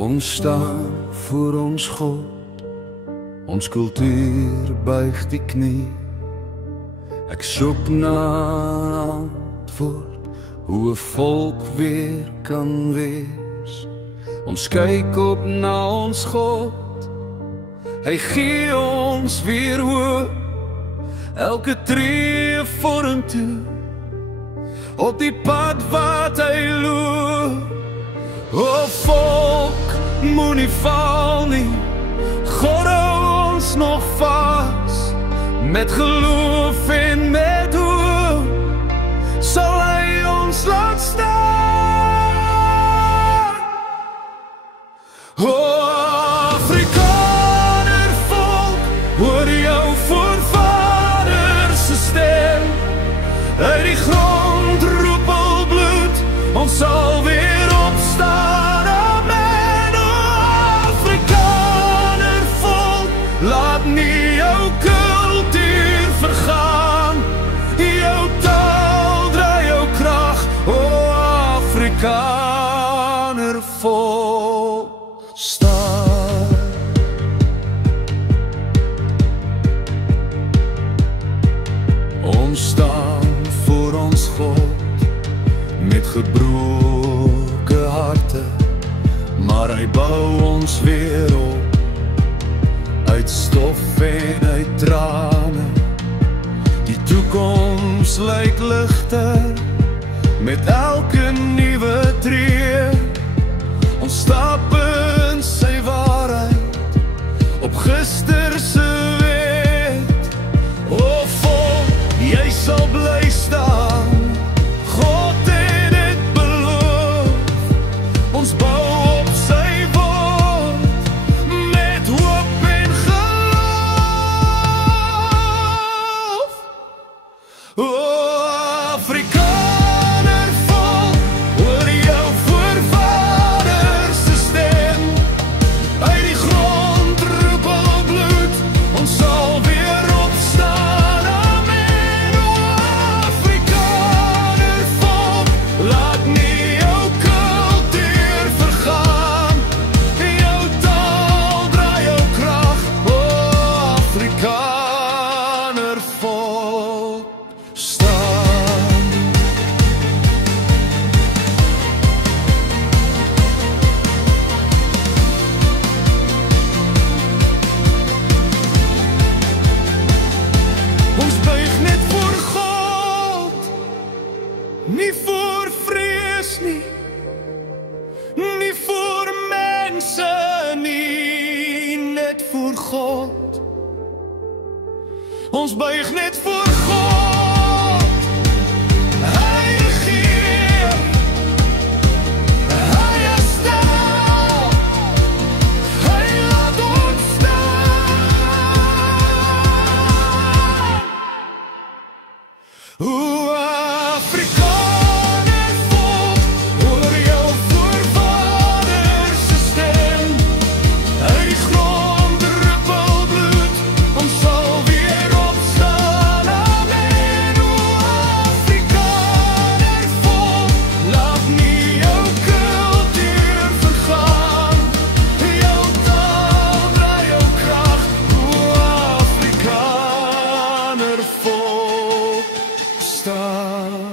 Ons staan voor ons God, ons kultuur buig die knie. Ek soek na antwoord, hoe 'n volk weer kan wees. Ons kyk op na ons God, hy gee ons weer hoop. Elke tree vorentoe, op die pad wat hy loop. O volk, moenie val nie, God hou ons nog vas. Met geloof en met hoop, sal hy ons laat staan. O Afrikaner volk, hoor jou voorvaders se stem. Uit die grond roepel bloed, ons sal weer opstaan. Amen. O Afrikaner volk, laat nie jou kultuur vergaan. Jou taal draai jou krag, o Afrikaner volk, staan. Ons staan voor ons God met gebroke harte, maar hy bou ons weer op uit stof en uit trane. Die toekoms lyk ligter met elke nuwe tree. Ons stap in sy waarheid op gister se wet. O volk, jy sal bly staan, God het dit beloof. Ons bou op sy woord met hoop en geloof. O Afrikaner volk, hoor jou voorvaders se stem. Uit die grond druppel bloed, ons sal weer opstaan. Amen. O Afrikaner volk, laat nie jou kultuur vergaan. Jou taal draai jou krag, o Afrikaner volk, staan. Ons buig net voor God, nie voor vrees nie, nie voor mense nie, net voor God. Ons buig net voor God, hy regeer, hy herstel, hy laat ons staan. O Afrikaner volk, hoor jou voorvaders se stem. Uit die grond druppel bloed, ons sal weer opstaan. Amen. O Afrikaner volk, laat nie jou kultuur vergaan. Jou taal draai jou krag, o Afrikaner volk, staan.